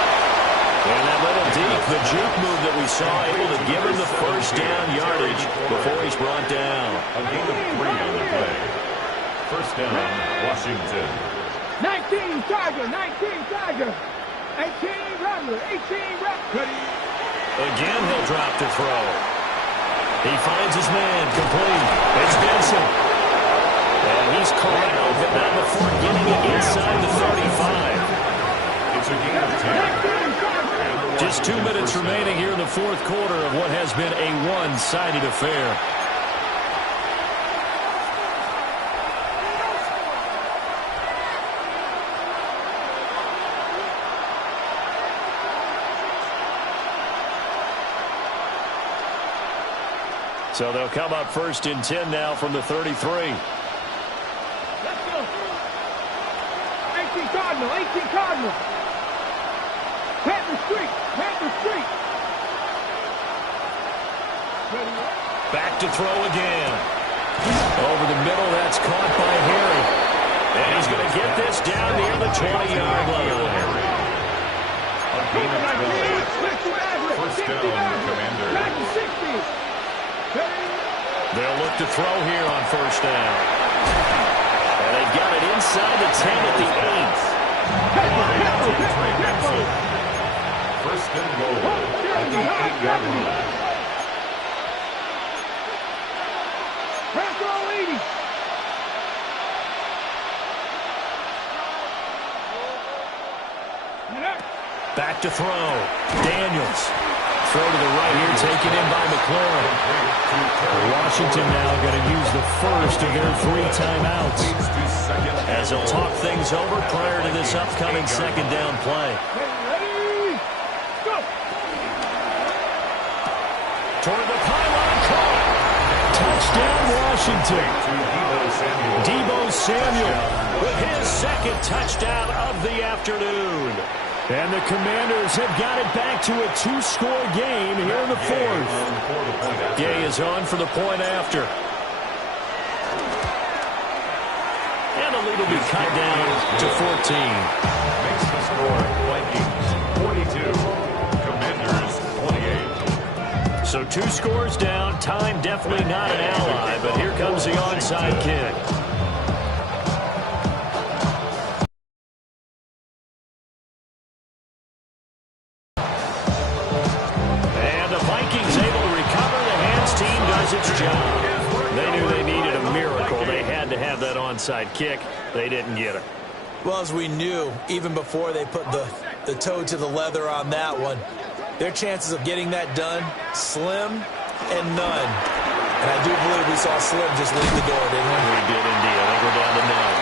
And that little deep, the juke move that we saw, able to give him the first down yardage before he's brought down. A gain of 3 on the play. First down, Washington. 19 Tiger, 19 Tiger. 18 Rattler, 18 Rattler. Again, he'll drop to throw. He finds his man, complete. It's Benson. And he's caught out, but not before getting it inside the 35. It's a gain of 10. Just 2 minutes remaining here in the fourth quarter of what has been a one-sided affair. So they'll come up 1st and 10 now from the 33. Let's go. 18 Cardinal, 18 Cardinal. Panther Street, Panther Street. Back to throw again. Over the middle, that's caught by Harry. And he's going to get this down near the 20-yard line. A gain of 12. First down, Commander. They'll look to throw here on first down. And they've got it inside the 10 at the 8. First and goal at the 8-yard line. Back to throw. Daniels throw to the right here, taken in by McLaurin. Washington now going to use the first of their 3 timeouts as they'll talk things over prior to this upcoming second down play. Toward the pylon, caught. Touchdown, Washington. Deebo Samuel with his second touchdown of the afternoon. And the Commanders have got it back to a 2-score game here in the 4th. Gay is on for the point after. And the lead will be cut down to 14. Makes the score Vikings 42, Commanders 28. So 2 scores down. Time definitely not an ally, but here comes the onside kick. And the Vikings able to recover. The hands team does its job. They knew they needed a miracle. They had to have that onside kick. They didn't get it. Well, as we knew, even before they put the toe to the leather on that one, their chances of getting that done, slim and none. And I do believe we saw Slim just leave the door, didn't we? We did indeed. I think we're down to none.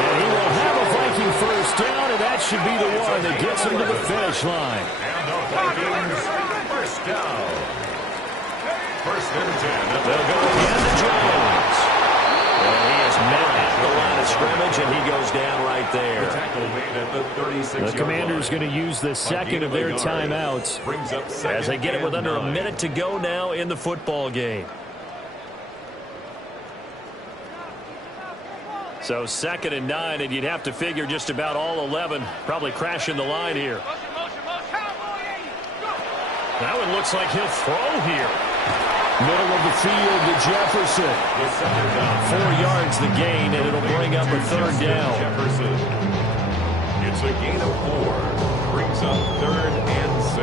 And he will have a Viking first down, and that should be the one that gets him to the finish line. And the Vikings first down. First and 10. They'll go again to Jones. And he is met at the line of scrimmage, and he goes down right there. The tackle made at the 36-yard line. The Commanders going to use the second of their timeouts as they get it with under a minute to go now in the football game. So 2nd and 9, and you'd have to figure just about all 11 probably crashing the line here. Now it looks like he'll throw here. Middle of the field to Jefferson. 4 yards the gain, and it'll bring up a 3rd down. Jefferson. It's a gain of 4. Brings up 3rd and 6.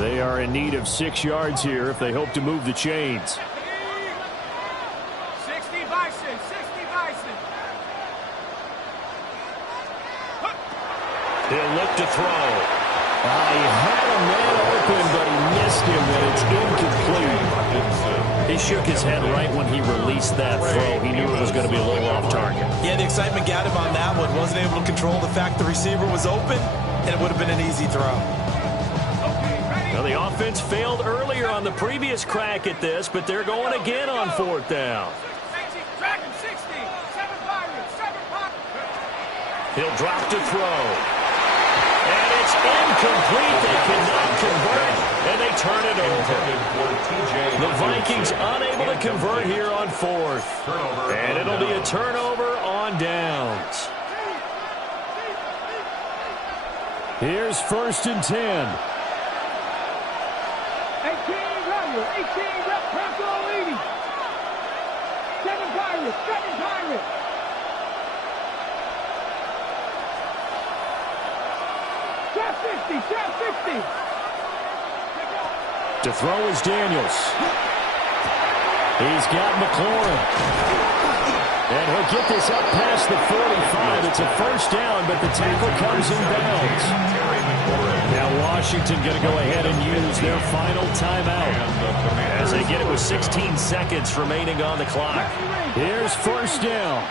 They are in need of 6 yards here if they hope to move the chains. 60 Bison, 60 Bison. He'll look to throw. He had a man open, but he missed him, and it's incomplete. He shook his head right when he released that throw. He knew it was going to be a little off target. Yeah, the excitement got him on that one. Wasn't able to control the fact the receiver was open, and it would have been an easy throw. Now, the offense failed earlier on the previous crack at this, but they're going again on 4th down. He'll drop to throw. And it's incomplete. They cannot convert, and they turn it over. The Vikings unable to convert here on 4th. And it'll be a turnover on downs. Here's 1st and 10. 18 Rebel, 18 Rebel, Bronco leading. 7 Pirates, 7 Pirates. Shot 60, shot 60. To throw is Daniels. He's got McLaurin. And he'll get this up past the 45. It's a 1st down, but the tackle comes in bounds. Now Washington going to go ahead and use their final timeout as they get it with 16 seconds remaining on the clock. Here's 1st down.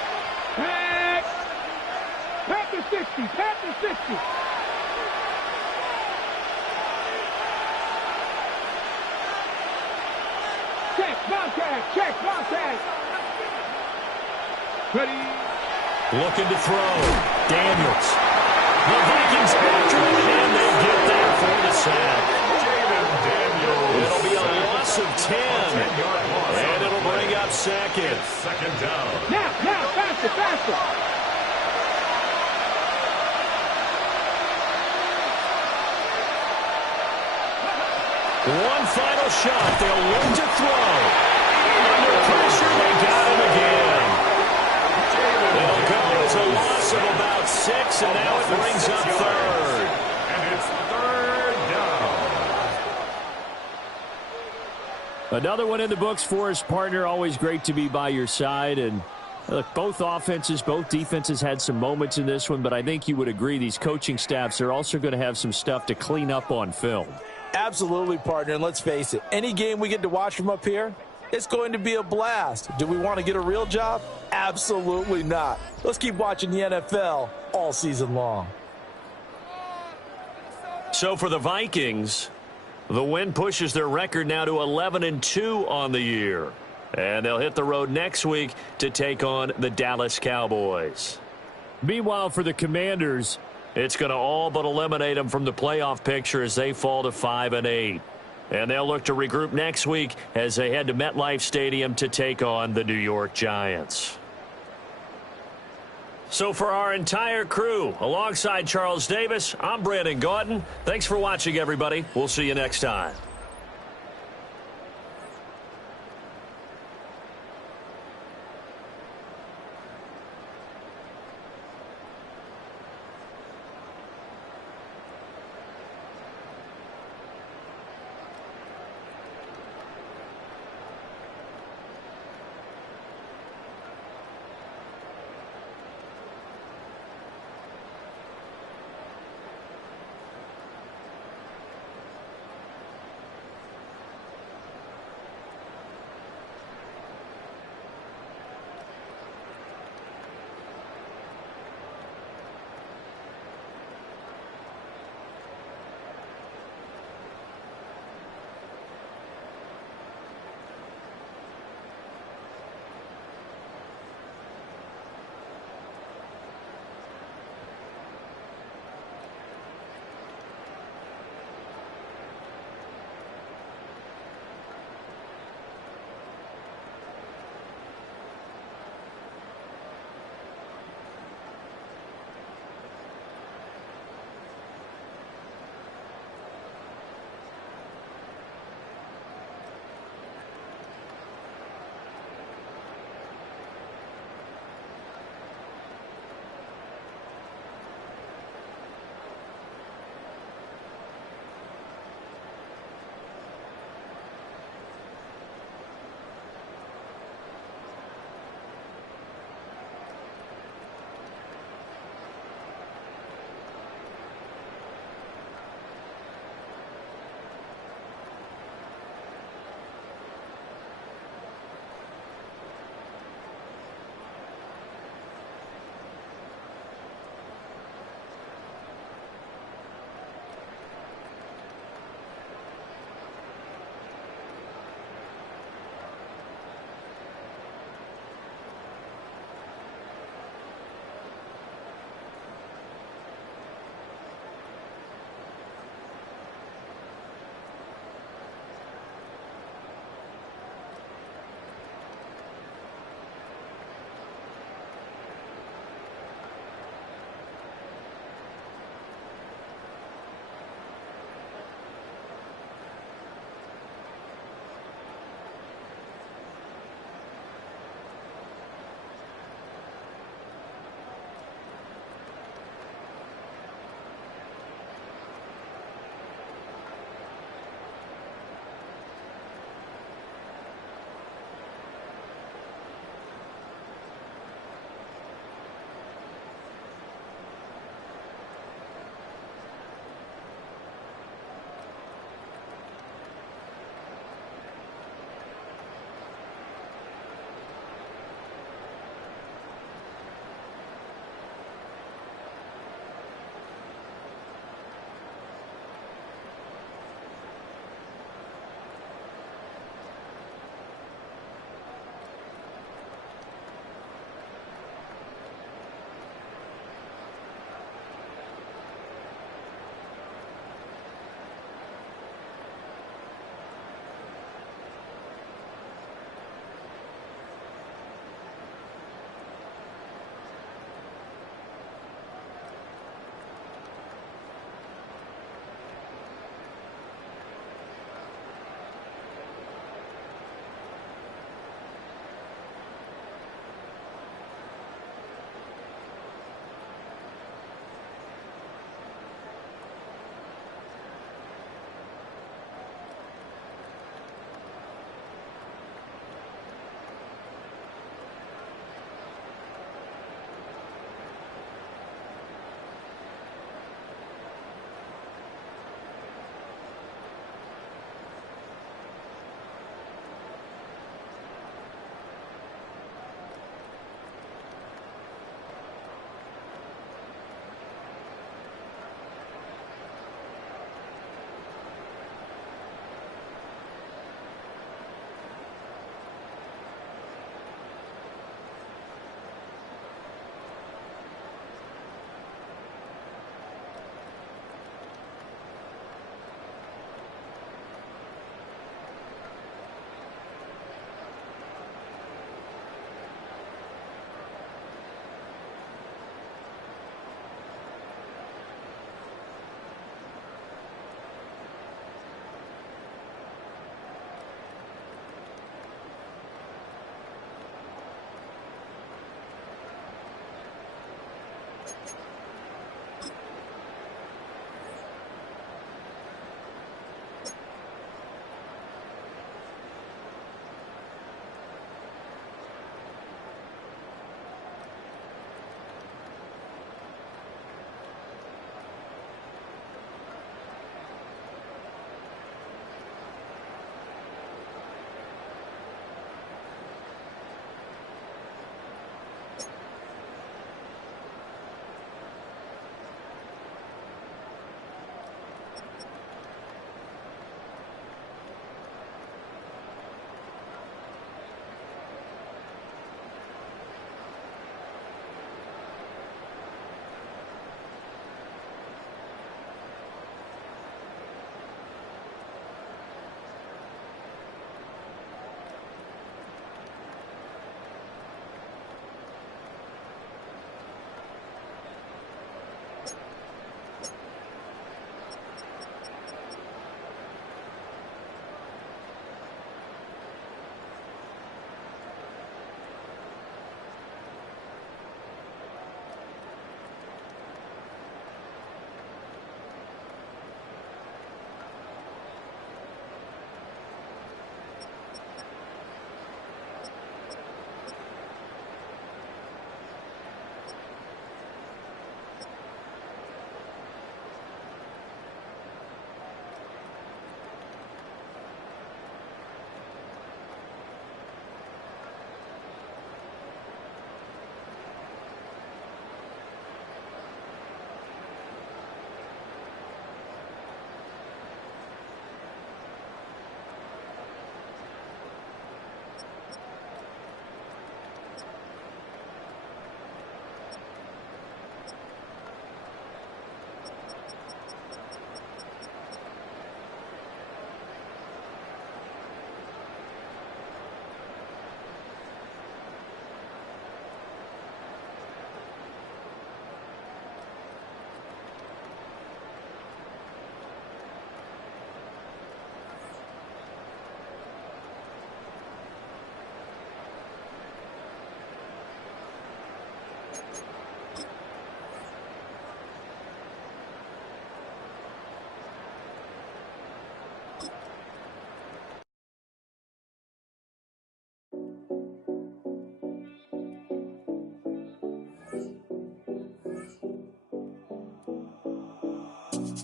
Panther 60, Panther 60. Check, contact, check, contact. Ready. Looking to throw. Daniels. The Vikings after him, and they get there for the sack. It'll be a loss of 10, and it'll bring up 2nd. 2nd down. Now, faster, faster. One final shot. They'll look to throw. Under pressure, they got him again. It'll go as a loss of about 6, and now it brings up 3rd. And it's 3rd down. Another one in the books for us, partner. Always great to be by your side. And Look, both offenses, both defenses had some moments in this one, but I think you would agree these coaching staffs are also going to have some stuff to clean up on film. Absolutely, partner, and let's face it, any game we get to watch from up here, it's going to be a blast. Do we want to get a real job? Absolutely not. Let's keep watching the NFL all season long. So for the Vikings, the win pushes their record now to 11-2 on the year. And they'll hit the road next week to take on the Dallas Cowboys. Meanwhile, for the Commanders, it's going to all but eliminate them from the playoff picture as they fall to 5-8. And they'll look to regroup next week as they head to MetLife Stadium to take on the New York Giants. So for our entire crew, alongside Charles Davis, I'm Brandon Gaudin. Thanks for watching, everybody. We'll see you next time.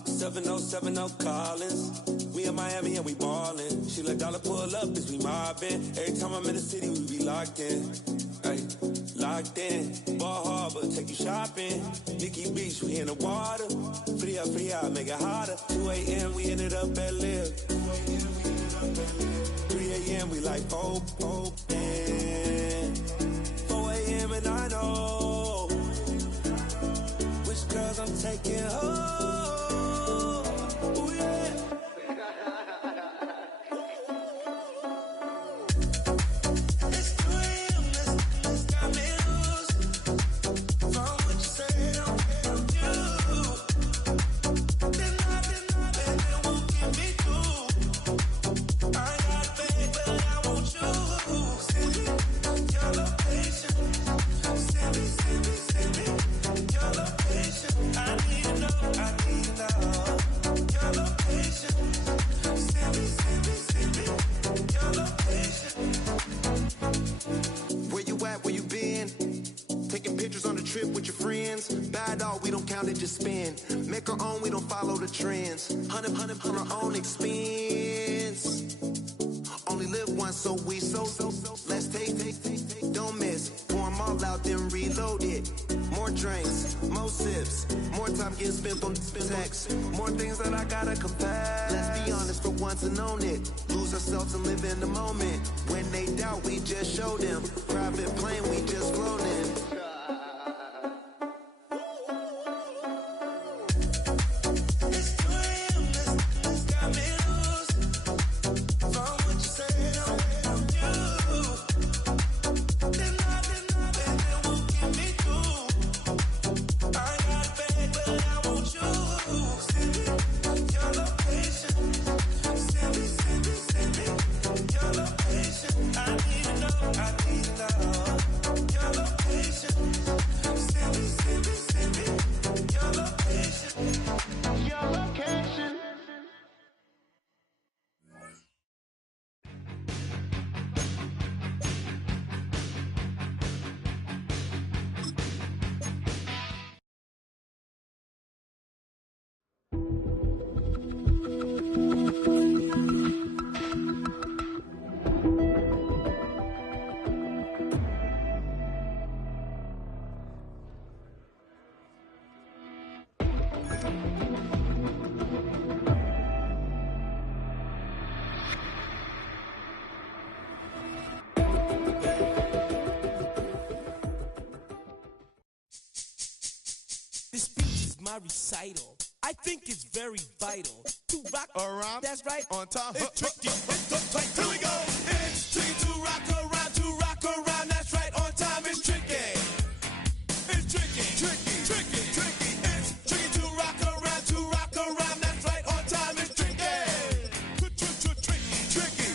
7070 Collins. We in Miami and we ballin'. She let dollar pull up as we mobbin'. Every time I'm in the city, we be locked in. Ay, locked in. Ball Harbor, take you shopping. Nikki Beach, we in the water. Free up, make it hotter. 2 a.m. we ended up at Live. 3 a.m. we like hope, and 4 a.m. and I know which girls I'm taking home. Ooh, yeah. It's 2 a.m. Let's got me loose. From what you said, I'm you. Then it won't get me through. I got faith, but I want you. Send me your location. Send me your location. I need to know your location. Send me your location. Where you at? Where you been? Taking pictures on the trip with your friends. Bad dog, we don't count it, just spend. Make our own, we don't follow the trends. 100 on our own expense. Only live once, so we so. Let's take. Don't miss. Pour 'em all out, then reload it. More drinks, more sips. More time getting spent on text. More things that I gotta confess. Let's be honest for once and own it. Lose ourselves and live in the moment. When they doubt, we just show them. Private plane, we just flown in. It's 2 a.m. Let's got me loose. From what you said, I'm you. Then it won't get me through. I got faith, but I want you. Send me your location. Send me your location. I need to know your location. Send me your location. Your location. This speech is my recital. I think it's very vital to rock around. That's right. On time. It's tricky. It's uptight. Here we go. It's tricky to rock around. To rock around. That's right. On time. It's tricky. It's tricky. Tricky. It's tricky to rock around. To rock around. That's right. On time. It's tricky. Tricky.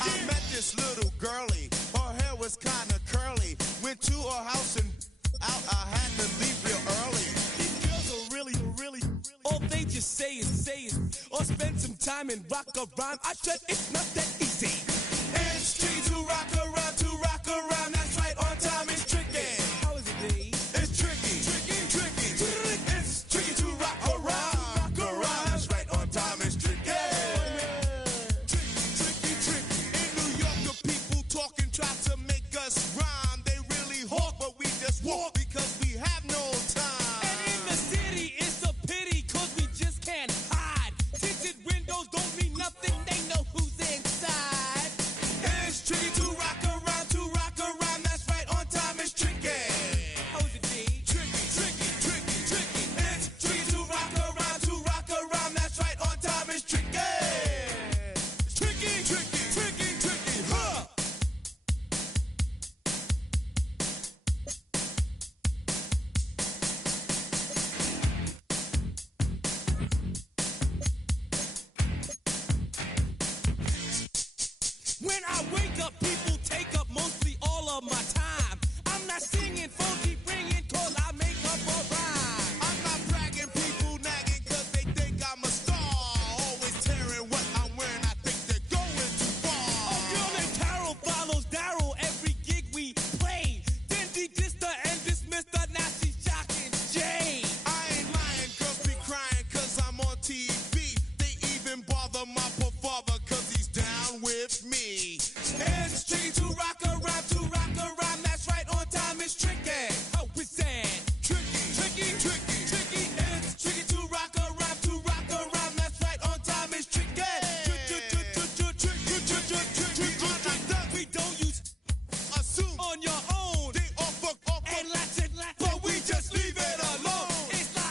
I met this little girlie. Her hair was kinda curly. Went to her house and out. I had to leave real early. These girls are really. All they just say is or spend some time and rock a rhyme. I said it's not that easy. It's tricky to rock around. To rock around. That's right. On time. It's tricky. How is it, D? It's tricky. It's tricky to rock around. That's right. On time. It's tricky. Tricky. In New York, the people talking try to make us rhyme. They really hawk, but we just walk because we have no time. And in the city, it's a pity, cause we just can't hide. Tinted windows don't mean nothing, they know who's inside. It's tricky to rock around, that's right, on time it's tricky. How is it, D? Tricky. It's tricky to rock around, that's right, on time it's tricky. Tricky, huh? When I wake up, people take up mostly all of my time. I'm not singing